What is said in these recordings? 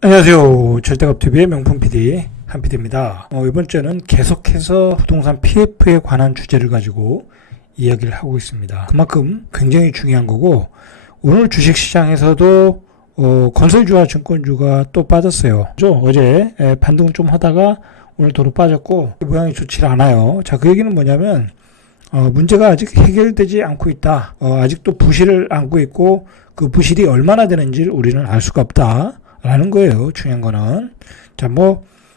안녕하세요. 절대값TV의 명품 PD 한PD입니다. 이번 주에는 계속해서 부동산 PF에 관한 주제를 가지고 이야기를 하고 있습니다. 그만큼 굉장히 중요한 거고, 오늘 주식시장에서도 건설주와 증권주가 또 빠졌어요. 어제 반등 좀 하다가 오늘 도로 빠졌고 모양이 좋지 않아요. 자, 그 얘기는 뭐냐면 문제가 아직 해결되지 않고 있다. 아직도 부실을 안고 있고 그 부실이 얼마나 되는지를 우리는 알 수가 없다 라는 거예요. 중요한 거는. 자,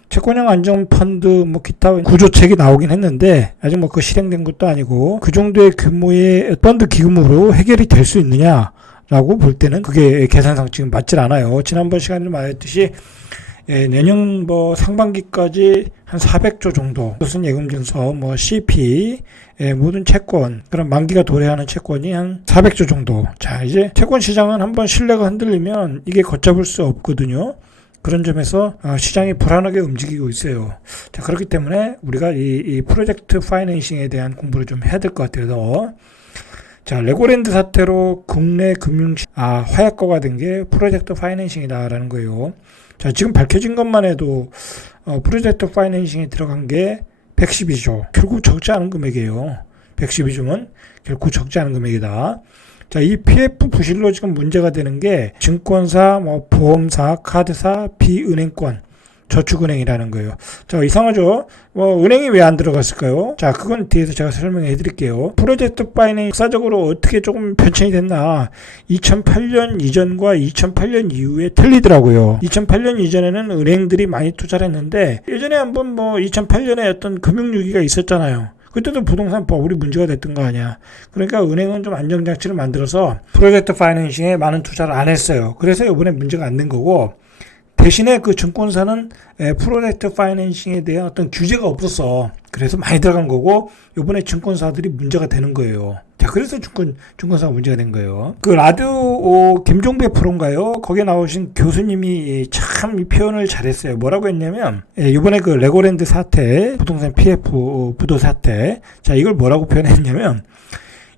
채권형 안정펀드 기타 구조책이 나오긴 했는데 아직 그 실행된 것도 아니고 그 정도의 규모의 펀드 기금으로 해결이 될 수 있느냐 라고 볼 때는 그게 계산상 지금 맞질 않아요. 지난번 시간에 말했듯이 내년 상반기까지 한 400조 정도 무슨 예금증서 CP 모든 채권 그런 만기가 도래하는 채권이 한 400조 정도. 자, 이제 채권 시장은 한번 신뢰가 흔들리면 이게 걷잡을 수 없거든요. 그런 점에서 시장이 불안하게 움직이고 있어요. 자, 그렇기 때문에 우리가 이 프로젝트 파이낸싱에 대한 공부를 좀 해야 될 것 같아서, 자, 레고랜드 사태로 국내 금융시 화약고가 된 게 프로젝트 파이낸싱이다라는 거예요. 자, 지금 밝혀진 것만 해도 프로젝트 파이낸싱에 들어간 게 112조. 결국 적지 않은 금액이에요. 112조면 결국 적지 않은 금액이다. 자, 이 PF 부실로 지금 문제가 되는 게 증권사, 보험사, 카드사, 비은행권, 저축은행이라는 거예요. 자, 이상하죠? 은행이 왜 안 들어갔을까요? 자, 그건 뒤에서 제가 설명해 드릴게요. 프로젝트 파이낸싱 역사적으로 어떻게 조금 변천이 됐나? 2008년 이전과 2008년 이후에 틀리더라고요. 2008년 이전에는 은행들이 많이 투자를 했는데, 예전에 한번 2008년에 어떤 금융위기가 있었잖아요. 그때도 부동산 버블이 문제가 됐던 거 아니야. 그러니까 은행은 좀 안정장치를 만들어서 프로젝트 파이낸싱에 많은 투자를 안 했어요. 그래서 이번에 문제가 안 된 거고, 대신에 그 증권사는 프로젝트 파이낸싱에 대한 어떤 규제가 없었어. 그래서 많이 들어간 거고, 이번에 증권사들이 문제가 되는 거예요. 자, 그래서 증권사가 문제가 된 거예요. 그 라디오 김종배 프로인가요? 거기에 나오신 교수님이 참 이 표현을 잘했어요. 뭐라고 했냐면, 이번에 그 레고랜드 사태, 부동산 PF 부도 사태, 자, 이걸 뭐라고 표현했냐면,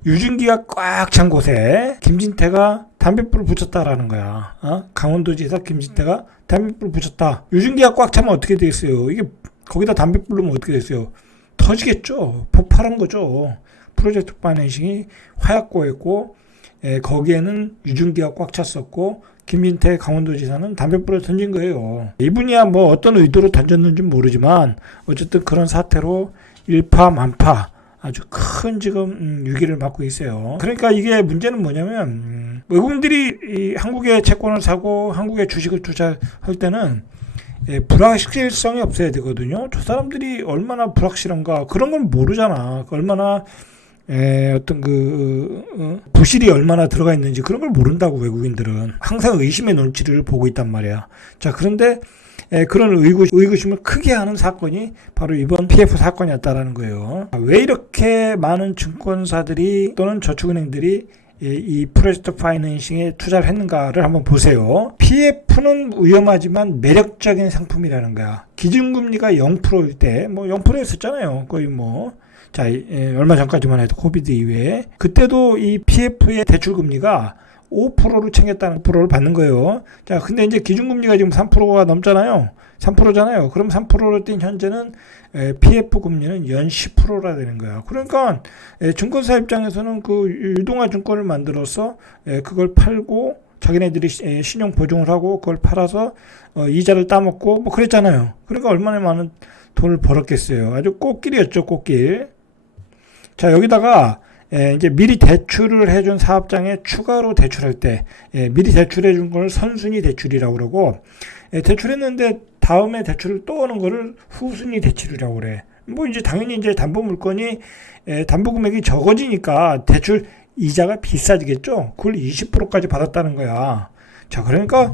유증기가 꽉 찬 곳에 김진태가 담뱃불을 붙였다라는 거야. 강원도지사 김진태가 담뱃불을 붙였다. 유증기가 꽉 차면 어떻게 되겠어요? 이게 거기다 담뱃불 넣으면 어떻게 되겠어요? 터지겠죠. 폭발한 거죠. 프로젝트 파이낸싱이 화약고였고, 거기에는 유증기가 꽉 찼었고, 김진태 강원도지사는 담뱃불을 던진 거예요. 이분이야 어떤 의도로 던졌는지 모르지만 어쨌든 그런 사태로 일파만파 아주 큰 지금 위기를 맞고 있어요. 그러니까 이게 문제는 뭐냐면, 외국인들이 이 한국의 채권을 사고 한국의 주식을 투자할 때는 불확실성이 없어야 되거든요. 저 사람들이 얼마나 불확실한가 그런 건 모르잖아. 얼마나 어떤 부실이 얼마나 들어가 있는지 그런 걸 모른다고. 외국인들은 항상 의심의 눈치를 보고 있단 말이야. 자, 그런데 그런 의구심을 크게 하는 사건이 바로 이번 PF 사건이었다라는 거예요. 왜 이렇게 많은 증권사들이 또는 저축은행들이 이 프로젝트 파이낸싱에 투자를 했는가를 한번 보세요. PF는 위험하지만 매력적인 상품이라는 거야. 기준금리가 0%일 때 0%였었잖아요. 거의 자, 얼마 전까지만 해도 코비드 이후에 그때도 이 PF의 대출금리가 5%를 챙겼다는 5%를 받는 거예요. 자, 근데 이제 기준금리가 지금 3%가 넘잖아요. 3%잖아요. 그럼 3%를 뛴 현재는 PF 금리는 연 10%라 되는 거야. 그러니까 증권사 입장에서는 그 유동화 증권을 만들어서 그걸 팔고 자기네들이 신용 보증을 하고 그걸 팔아서 이자를 따먹고 그랬잖아요. 그러니까 얼마나 많은 돈을 벌었겠어요. 아주 꽃길이었죠, 꽃길. 자, 여기다가 이제 미리 대출을 해준 사업장에 추가로 대출할 때 미리 대출해준 걸 선순위 대출이라고 그러고, 대출했는데 다음에 대출을 또 오는 거를 후순위 대출이라고 그래. 이제 당연히 이제 담보 물건이 담보 금액이 적어지니까 대출 이자가 비싸지겠죠. 그걸 20%까지 받았다는 거야. 자, 그러니까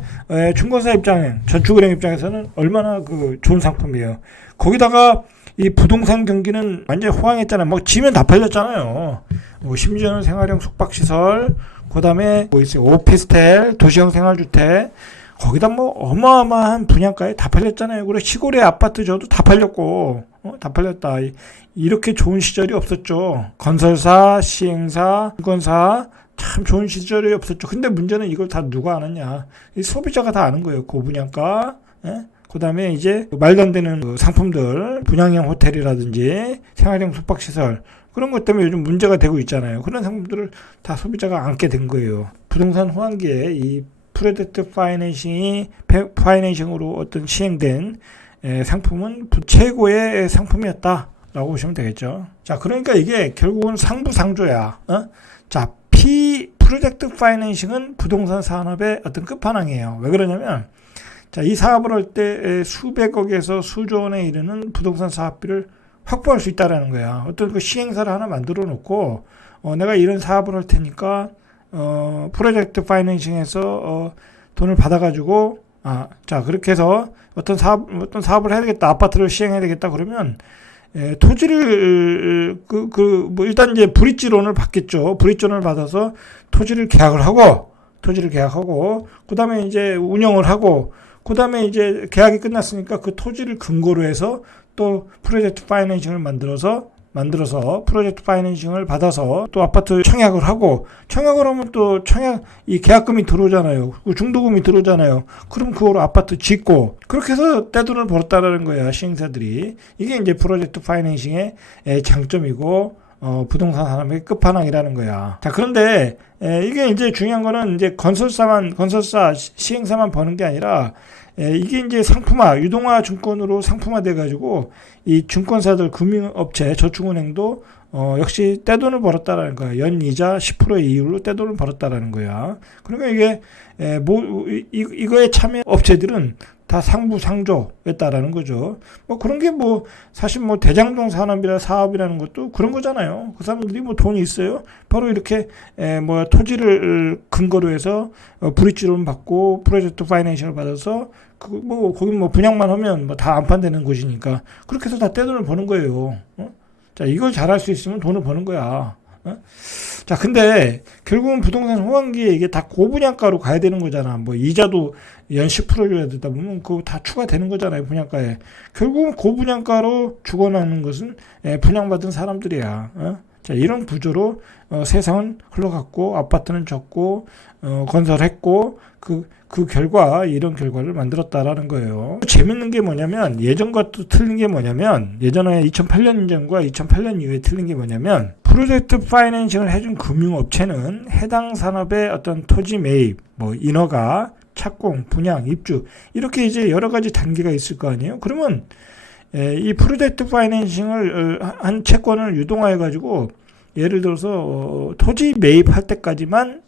증권사 입장에 저축은행 입장에서는 얼마나 좋은 상품이에요. 거기다가 이 부동산 경기는 완전히 호황했잖아요. 지면 다 팔렸잖아요. 심지어는 생활형 숙박시설, 그 다음에 있어요? 오피스텔, 도시형 생활주택, 거기다 어마어마한 분양가에 다 팔렸잖아요. 그리고 시골의 아파트 저도 다 팔렸고, 다 팔렸다. 이렇게 좋은 시절이 없었죠. 건설사, 시행사, 증권사, 참 좋은 시절이 없었죠. 근데 문제는 이걸 다 누가 아느냐? 이 소비자가 다 아는 거예요. 고분양가. 예? 그 다음에 이제 말도 안 되는 그 상품들, 분양형 호텔이라든지 생활형 숙박시설, 그런 것 때문에 요즘 문제가 되고 있잖아요. 그런 상품들을 다 소비자가 안게 된 거예요. 부동산 호황기에 이 프로젝트 파이낸싱으로 어떤 시행된 상품은 최고의 상품이었다라고 보시면 되겠죠. 자, 그러니까 이게 결국은 상부상조야. 자, 프로젝트 파이낸싱은 부동산 산업의 어떤 끝판왕이에요. 왜 그러냐면, 자, 이 사업을 할 때 수백억에서 수조 원에 이르는 부동산 사업비를 확보할 수 있다라는 거야. 어떤 그 시행사를 하나 만들어 놓고, 내가 이런 사업을 할 테니까, 프로젝트 파이낸싱에서, 돈을 받아가지고, 자, 그렇게 해서 어떤 사업을 해야 되겠다. 아파트를 시행해야 되겠다. 그러면, 토지를, 뭐, 일단 이제 브릿지론을 받겠죠. 브릿지론을 받아서 토지를 계약하고, 그 다음에 이제 운영을 하고, 그 다음에 이제 계약이 끝났으니까 그 토지를 근거로 해서 또 프로젝트 파이낸싱을 만들어서 프로젝트 파이낸싱을 받아서 또 아파트 청약을 하면 또 이 계약금이 들어오잖아요. 중도금이 들어오잖아요. 그럼 그거로 아파트 짓고, 그렇게 해서 떼돈을 벌었다라는 거야, 시행사들이. 이게 이제 프로젝트 파이낸싱의 장점이고, 부동산 산업의 끝판왕이라는 거야. 자, 그런데 이게 이제 중요한 거는 이제 건설사 시행사만 버는 게 아니라, 이게 이제 유동화 증권으로 상품화돼 가지고 이 증권사들, 금융업체, 저축은행도 역시 떼돈을 벌었다라는 거야. 연이자 10%의 이율로 떼돈을 벌었다라는 거야. 그러니까 이게 이거에 참여 업체들은 다 상부상조했다라는 거죠. 뭐 그런 게 뭐 사실 뭐 대장동 사업이라는 것도 그런 거잖아요. 그 사람들이 뭐 돈이 있어요. 바로 이렇게 뭐 토지를 근거로 해서 브릿지론 받고 프로젝트 파이낸싱을 받아서 거기 뭐 분양만 하면 뭐 다 안판되는 곳이니까 그렇게 해서 다 떼돈을 버는 거예요. 자, 이걸 잘할 수 있으면 돈을 버는 거야. 자, 근데 결국은 부동산 호황기에 이게 다 고분양가로 가야 되는 거잖아. 뭐 이자도 연 10% 줘야 되다 보면 그거 다 추가되는 거잖아요, 분양가에. 결국은 고분양가로 죽어나는 것은 분양받은 사람들이야. 자, 이런 구조로 세상은 흘러갔고, 아파트는 졌고, 건설했고, 그 결과 이런 결과를 만들었다라는 거예요. 재밌는 게 뭐냐면, 예전과 또 틀린 게 뭐냐면, 예전에 2008년 이전과 2008년 이후에 틀린 게 뭐냐면, 프로젝트 파이낸싱을 해준 금융업체는 해당 산업의 어떤 토지 매입, 뭐 인허가, 착공, 분양, 입주, 이렇게 이제 여러 가지 단계가 있을 거 아니에요. 그러면 이 프로젝트 파이낸싱을 한 채권을 유동화해 가지고 예를 들어서 토지 매입할 때까지만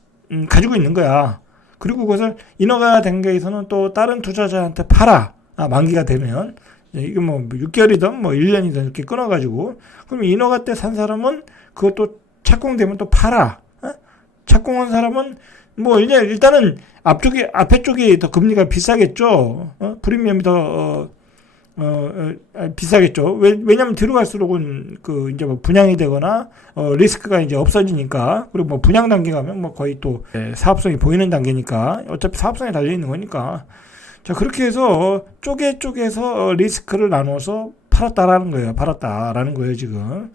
가지고 있는 거야. 그리고 그것을 인허가 단계에서는 또 다른 투자자한테 팔아. 만기가 되면 이게 뭐 6개월이든 뭐 1년이든 이렇게 끊어가지고, 그럼 인허가 때 산 사람은 그것도 착공되면 또 팔아. 착공한 사람은 뭐 이제 일단은 앞에 쪽이 더 금리가 비싸겠죠. 프리미엄이 더 비싸겠죠. 왜냐면 뒤로 갈수록은 이제 뭐 분양이 되거나 리스크가 이제 없어지니까. 그리고 뭐 분양 단계 가면 뭐 거의 또 사업성이 보이는 단계니까, 어차피 사업성에 달려 있는 거니까. 자, 그렇게 해서 쪼개서 리스크를 나눠서 팔았다라는 거예요, 지금.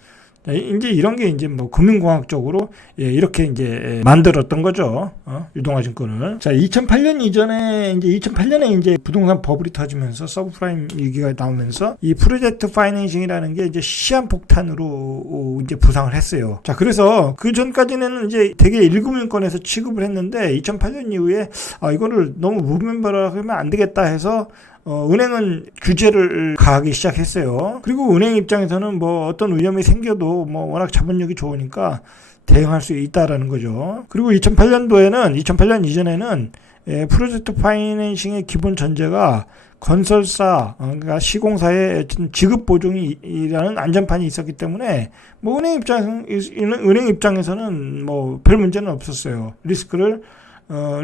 이제 이런 게 이제 뭐 금융공학적으로 이렇게 이제 만들었던 거죠. 유동화 증권을. 자, 2008년 이전에 이제 2008년에 이제 부동산 버블이 터지면서 서브프라임 위기가 나오면서 이 프로젝트 파이낸싱이라는 게 이제 시한폭탄으로 이제 부상을 했어요. 자, 그래서 그 전까지는 이제 되게 1금융권에서 취급을 했는데 2008년 이후에 이거를 너무 무분별하게 하면 안 되겠다 해서 은행은 규제를 가하기 시작했어요. 그리고 은행 입장에서는 뭐 어떤 위험이 생겨도 뭐 워낙 자본력이 좋으니까 대응할 수 있다라는 거죠. 그리고 2008년 이전에는 프로젝트 파이낸싱의 기본 전제가 건설사, 그러니까 시공사의 지급 보증이라는 안전판이 있었기 때문에 뭐 은행 입장에서는 뭐 별 문제는 없었어요.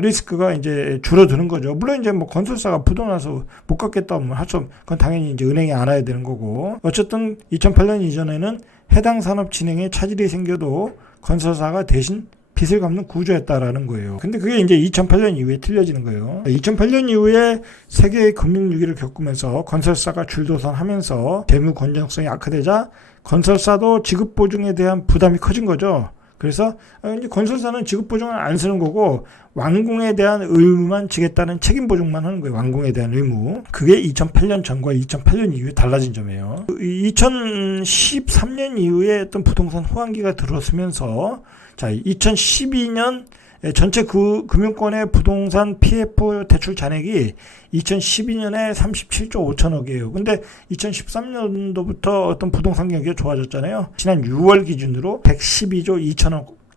리스크가 이제 줄어드는 거죠. 물론 이제 뭐 건설사가 부도나서 못 갚겠다 하면 그건 당연히 이제 은행이 알아야 되는 거고. 어쨌든 2008년 이전에는 해당 산업 진행에 차질이 생겨도 건설사가 대신 빚을 갚는 구조였다라는 거예요. 근데 그게 이제 2008년 이후에 틀려지는 거예요. 2008년 이후에 세계의 금융위기를 겪으면서 건설사가 줄도산하면서 재무 건전성이 악화되자 건설사도 지급 보증에 대한 부담이 커진 거죠. 그래서 이제 건설사는 지급보증을 안 쓰는 거고 완공에 대한 의무만 지겠다는 책임 보증만 하는 거예요. 완공에 대한 의무. 그게 2008년 전과 2008년 이후에 달라진 점이에요. 2013년 이후에 어떤 부동산 호황기가 들어서면서 자 2012년 전체 금융권의 부동산 PF 대출 잔액이 2012년에 37조 5천억이에요. 근데 2013년도부터 어떤 부동산 경기가 좋아졌잖아요. 지난 6월 기준으로 112조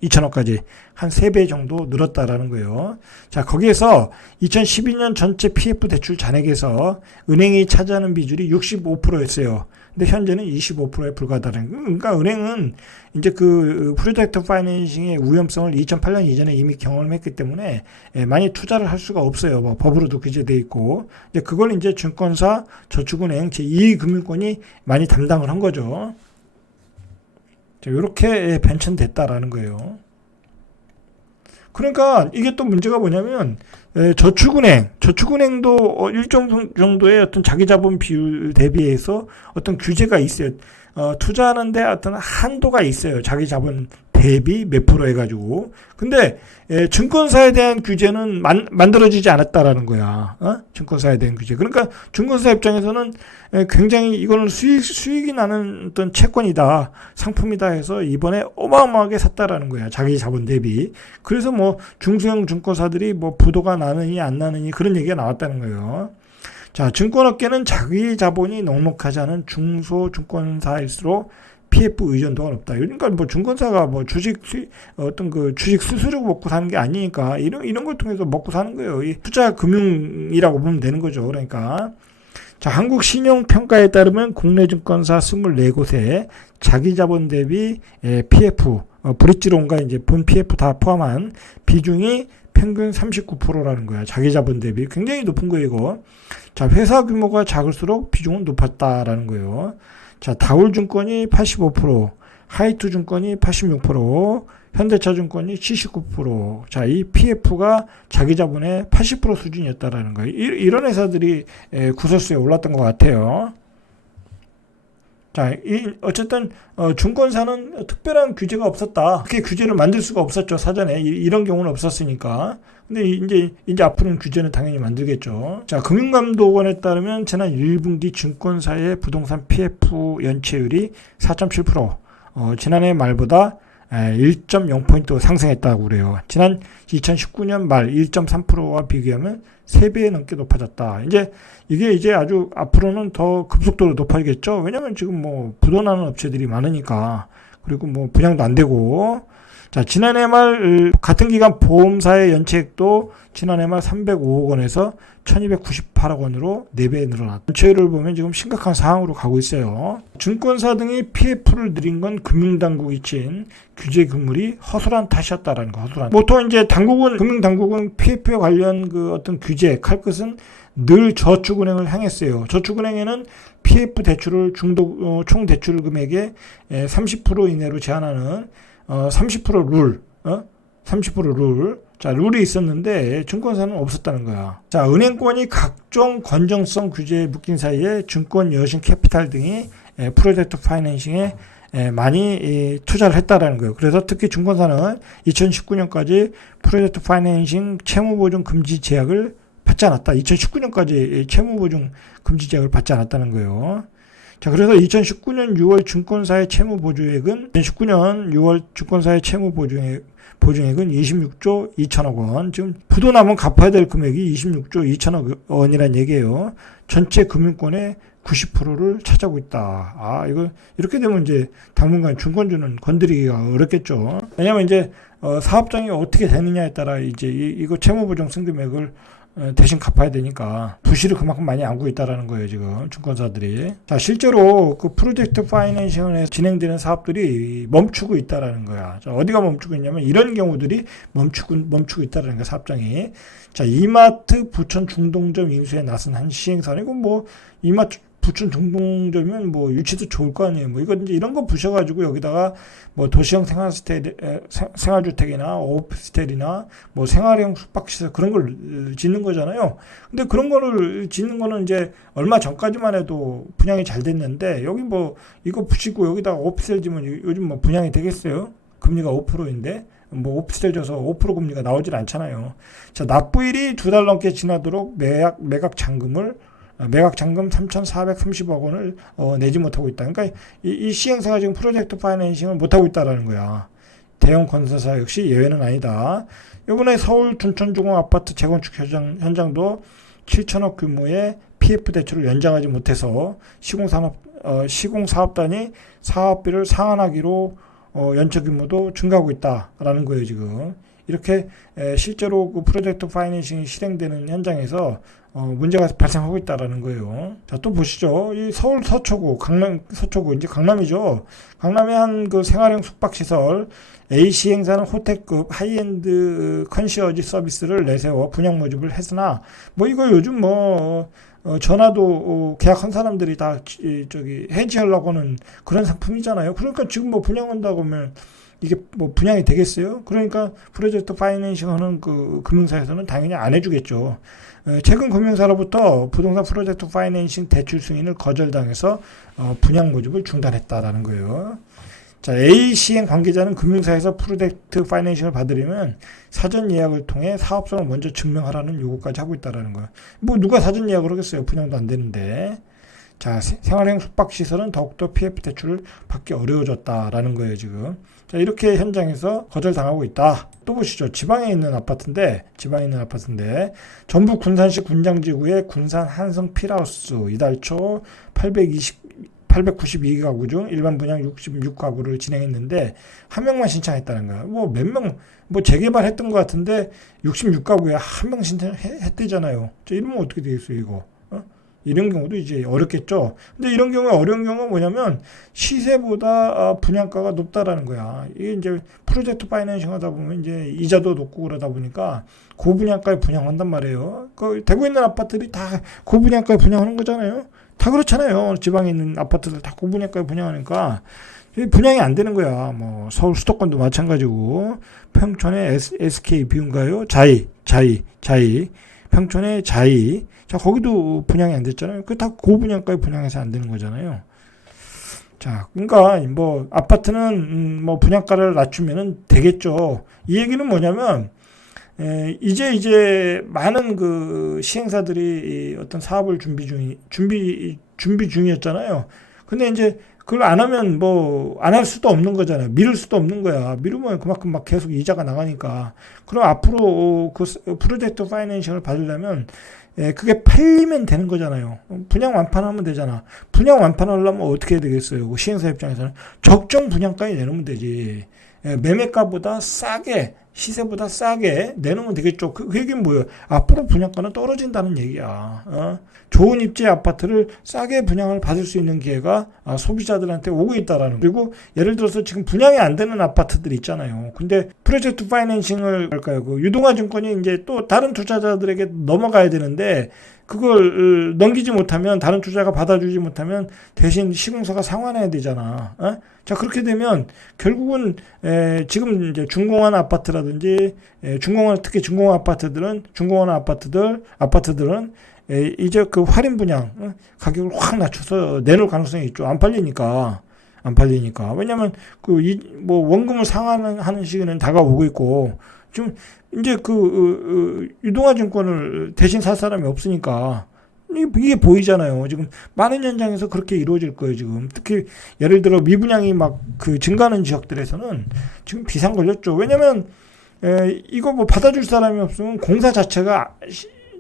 2천억까지 한 3배 정도 늘었다라는 거예요. 자, 거기에서 2012년 전체 PF 대출 잔액에서 은행이 차지하는 비율이 65%였어요. 근데 현재는 25%에 불과하다는 거예요. 그러니까 은행은 이제 그 프로젝트 파이낸싱의 위험성을 2008년 이전에 이미 경험했기 때문에 많이 투자를 할 수가 없어요. 뭐 법으로도 규제되어 있고. 이제 그걸 이제 증권사, 저축은행, 제2금융권이 많이 담당을 한 거죠. 자, 이렇게 변천됐다라는 거예요. 그러니까 이게 또 문제가 뭐냐면 저축은행도 일정 정도의 어떤 자기 자본 비율 대비해서 어떤 규제가 있어요. 투자하는데 어떤 한도가 있어요. 자기 자본 대비 몇 프로 해가지고. 근데 증권사에 대한 규제는 만들어지지 않았다라는 거야. 증권사에 대한 규제. 그러니까 증권사 입장에서는 굉장히 이거는 수익이 나는 어떤 채권이다, 상품이다 해서 이번에 어마어마하게 샀다라는 거야. 자기 자본 대비. 그래서 뭐 중소형 증권사들이 뭐 부도가 나느니 안 나느니 그런 얘기가 나왔다는 거예요. 자, 증권업계는 자기 자본이 넉넉하지 않은 중소증권사일수록 PF 의존도가 높다. 그러니까 뭐 증권사가 뭐 주식 수수료 먹고 사는 게 아니니까 이런 걸 통해서 먹고 사는 거예요. 이 투자 금융이라고 보면 되는 거죠. 그러니까 자, 한국 신용평가에 따르면 국내 증권사 24곳에 자기 자본 대비 PF 브릿지론과 이제 본 PF 다 포함한 비중이 평균 39%라는 거야. 자기 자본 대비 굉장히 높은 거예요, 이거. 자, 회사 규모가 작을수록 비중은 높았다라는 거예요. 자, 다울증권이 85%, 하이투증권이 86%, 현대차증권이 79%. 자, 이 PF가 자기 자본의 80% 수준이었다라는 거예요. 이런 회사들이 구설수에 올랐던 것 같아요. 자, 어쨌든 증권사는 특별한 규제가 없었다. 그렇게 규제를 만들 수가 없었죠. 사전에 이런 경우는 없었으니까. 근데 이제 앞으로는 규제는 당연히 만들겠죠. 자, 금융감독원에 따르면 지난 1분기 증권사의 부동산 PF 연체율이 4.7%. 지난해 말보다 1.0포인트 상승했다고 그래요. 지난 2019년 말 1.3%와 비교하면 3배 넘게 높아졌다. 이게 아주 앞으로는 더 급속도로 높아지겠죠. 왜냐면 지금 뭐 부도나는 업체들이 많으니까. 그리고 뭐 분양도 안 되고. 자, 지난해 말 같은 기간 보험사의 연체액도 지난해 말 305억 원에서 1298억 원으로 4배 늘어났다. 연체율을 보면 지금 심각한 상황으로 가고 있어요. 증권사 등이 PF를 늘린 건 금융당국이 친 규제 금물이 허술한 탓이었다라는 거. 허술한. 보통 이제 금융당국은 PF에 관련 그 어떤 규제, 칼 것은 늘 저축은행을 향했어요. 저축은행에는 PF 대출을 총 대출 금액의 30% 이내로 제한하는 30% 룰, 30% 룰. 자, 룰이 있었는데 증권사는 없었다는 거야. 자, 은행권이 각종 건전성 규제에 묶인 사이에 증권, 여신, 캐피탈 등이 프로젝트 파이낸싱에 많이 투자를 했다라는 거예요. 그래서 특히 증권사는 2019년까지 프로젝트 파이낸싱 채무보증 금지 제약을 받지 않았다. 2019년까지 채무보증 금지 제약을 받지 않았다는 거예요. 자, 그래서 2019년 6월 증권사의 채무보증액은 2019년 6월 증권사의 채무보증액은 26조 2천억 원. 지금 부도 나면 갚아야 될 금액이 26조 2천억 원이란 얘기예요. 전체 금융권의 90%를 차지하고 있다. 이거 이렇게 되면 이제 당분간 증권주는 건드리기가 어렵겠죠. 왜냐하면 이제 사업장이 어떻게 되느냐에 따라 이제 이거 채무보증 승금액을 대신 갚아야 되니까 부실을 그만큼 많이 안고 있다라는 거예요, 지금 증권사들이. 자, 실제로 그 프로젝트 파이낸싱에 진행되는 사업들이 멈추고 있다라는 거야. 자, 어디가 멈추고 있냐면 이런 경우들이 멈추고 있다라는 거야, 사업장이. 자, 이마트 부천 중동점 인수에 나선 한 시행사는 이거 뭐 이마트 부천 중동점이면 뭐 유치도 좋을 거 아니에요. 뭐 이거 이제 이런 거 부셔가지고 여기다가 뭐 도시형 생활주택이나 오피스텔이나 뭐 생활형 숙박시설 그런 걸 짓는 거잖아요. 근데 그런 거를 짓는 거는 이제 얼마 전까지만 해도 분양이 잘 됐는데 여기 뭐 이거 부시고 여기다가 오피스텔 지면 요즘 뭐 분양이 되겠어요? 금리가 5%인데 뭐 오피스텔 줘서 5% 금리가 나오질 않잖아요. 자, 납부일이 2달 넘게 지나도록 매각 잔금 3,430억 원을 내지 못하고 있다. 그러니까 이 시행사가 지금 프로젝트 파이낸싱을 못하고 있다라는 거야. 대형 건설사 역시 예외는 아니다. 이번에 서울 둔천중앙 아파트 재건축 현장도 7천억 규모의 PF 대출을 연장하지 못해서 시공사업단이 사업비를 상환하기로 연체 규모도 증가하고 있다라는 거예요, 지금. 이렇게 실제로 그 프로젝트 파이낸싱이 실행되는 현장에서 문제가 발생하고 있다라는 거예요. 자, 또 보시죠. 이 서울 서초구, 이제 강남이죠. 강남의 한 그 생활형 숙박시설 A 시행사는 호텔급 하이엔드 컨시어지 서비스를 내세워 분양 모집을 했으나 뭐 이거 요즘 전화도 계약한 사람들이 다 저기 해지하려고 하는 그런 상품이잖아요. 그러니까 지금 뭐 분양한다고 하면 이게 뭐 분양이 되겠어요? 그러니까 프로젝트 파이낸싱 하는 그 금융사에서는 당연히 안 해주겠죠. 최근 금융사로부터 부동산 프로젝트 파이낸싱 대출 승인을 거절당해서 분양 모집을 중단했다라는 거예요. 자, A 시행 관계자는 금융사에서 프로젝트 파이낸싱을 받으려면 사전 예약을 통해 사업성을 먼저 증명하라는 요구까지 하고 있다라는 거예요. 뭐 누가 사전 예약을 하겠어요? 분양도 안 되는데. 자, 생활형 숙박시설은 더욱더 PF 대출을 받기 어려워졌다라는 거예요, 지금. 자, 이렇게 현장에서 거절당하고 있다. 또 보시죠. 지방에 있는 아파트인데, 전북 군산시 군장지구의 군산 한성 필하우스 이달 초 892가구 중 일반 분양 66가구를 진행했는데 한 명만 신청했다는 거야. 뭐 몇 명, 뭐 재개발했던 것 같은데 66가구에 한 명 신청했대잖아요. 이러면 어떻게 되겠어요, 이거? 이런 경우도 이제 어렵겠죠. 근데 이런 경우에 어려운 경우가 뭐냐면 시세보다 분양가가 높다라는 거야. 이게 이제 프로젝트 파이낸싱 하다 보면 이제 이자도 높고 그러다 보니까 고분양가에 분양한단 말이에요. 그 대구에 있는 아파트들이 다 고분양가에 분양하는 거잖아요. 다 그렇잖아요. 지방에 있는 아파트들 다 고분양가에 분양하니까 분양이 안 되는 거야. 뭐 서울 수도권도 마찬가지고 평촌의 SK 비운가요? 자이 평촌의 자이. 자, 거기도 분양이 안 됐잖아요. 그 다 고분양가에 분양해서 안 되는 거잖아요. 자, 그러니까 뭐 아파트는 뭐 분양가를 낮추면은 되겠죠. 이 얘기는 뭐냐면 이제 많은 그 시행사들이 어떤 사업을 준비 중이었잖아요. 근데 이제 그걸 안 하면 뭐 안 할 수도 없는 거잖아요. 미룰 수도 없는 거야. 미루면 그만큼 막 계속 이자가 나가니까. 그럼 앞으로 그 프로젝트 파이낸싱을 받으려면 그게 팔리면 되는 거잖아요. 분양 완판하면 되잖아. 분양 완판하려면 어떻게 해야 되겠어요? 그 시행사 입장에서는 적정 분양가에 내놓으면 되지. 매매가보다 싸게, 시세보다 싸게 내놓으면 되겠죠. 그 얘기는 뭐예요? 앞으로 분양가는 떨어진다는 얘기야. 좋은 입지의 아파트를 싸게 분양을 받을 수 있는 기회가 소비자들한테 오고 있다라는. 그리고 예를 들어서 지금 분양이 안 되는 아파트들이 있잖아요. 근데 프로젝트 파이낸싱을 할까요? 그 유동화증권이 이제 또 다른 투자자들에게 넘어가야 되는데 그걸 넘기지 못하면 다른 투자가 받아주지 못하면 대신 시공사가 상환해야 되잖아. 자, 그렇게 되면 결국은 지금 이제 준공한 아파트라든지 특히 준공한 아파트들은 이제 그 할인 분양 가격을 확 낮춰서 내놓을 가능성이 있죠. 안 팔리니까. 왜냐면 뭐 원금을 상환하는 시기는 다가오고 있고 좀 이제 유동화증권을 대신 살 사람이 없으니까 이게 보이잖아요. 지금 많은 현장에서 그렇게 이루어질 거예요. 지금 특히 예를 들어 미분양이 막 증가하는 지역들에서는 지금 비상 걸렸죠. 왜냐면 이거 뭐 받아줄 사람이 없으면 공사 자체가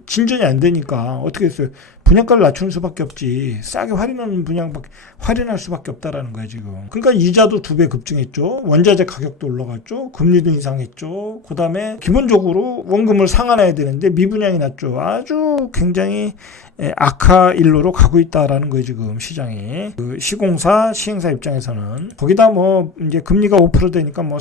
진전이 안 되니까 어떻게 했어요? 분양가를 낮추는 수밖에 없지. 싸게 할인할 수밖에 없다라는 거야, 지금. 그러니까 이자도 2배 급증했죠. 원자재 가격도 올라갔죠. 금리도 인상했죠. 그 다음에 기본적으로 원금을 상환해야 되는데 미분양이 났죠. 아주 굉장히 악화 일로로 가고 있다라는 거예요, 지금 시장이. 그 시행사 입장에서는. 거기다 뭐 이제 금리가 5% 되니까 뭐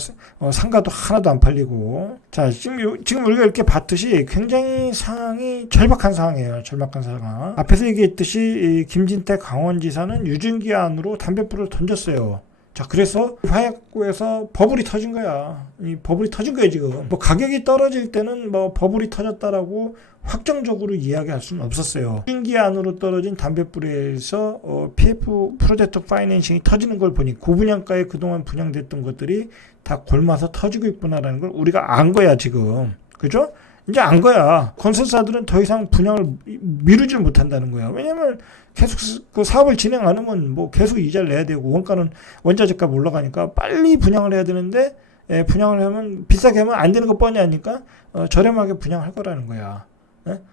상가도 하나도 안 팔리고. 자, 지금 우리가 이렇게 봤듯이 굉장히 상황이 절박한 상황이에요. 절박한 상황. 앞에서 얘기했듯이 김진태 강원지사는 유증기한으로 담배불을 던졌어요. 자, 그래서 화약고에서 버블이 터진 거야. 이 버블이 터진 거야, 지금. 뭐 가격이 떨어질 때는 뭐 버블이 터졌다라고 확정적으로 이야기할 수는 없었어요. 중기 안으로 떨어진 담뱃불에서 PF 프로젝트 파이낸싱이 터지는 걸 보니 고분양가에 그동안 분양됐던 것들이 다 골마서 터지고 있구나라는 걸 우리가 안 거야, 지금. 그죠? 이제 안 거야. 건설사들은 더 이상 분양을 미루질 못한다는 거야. 왜냐면 계속 그 사업을 진행 안 하면 뭐 계속 이자를 내야 되고 원가는 원자재값 올라가니까 빨리 분양을 해야 되는데 분양을 하면 비싸게 하면 안 되는 거 뻔히 하니까 저렴하게 분양할 거라는 거야.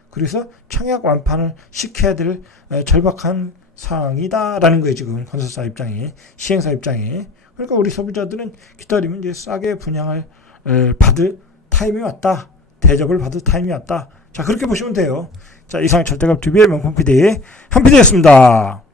그래서 청약 완판을 시켜야 될 절박한 상황이다라는 거예요. 지금 건설사 입장이, 시행사 입장이. 그러니까 우리 소비자들은 기다리면 이제 싸게 분양을 받을 타임이 왔다. 대접을 받을 타임이 왔다. 자, 그렇게 보시면 돼요. 자, 이상 절대값 TV의 명품 PD 한 PD였습니다.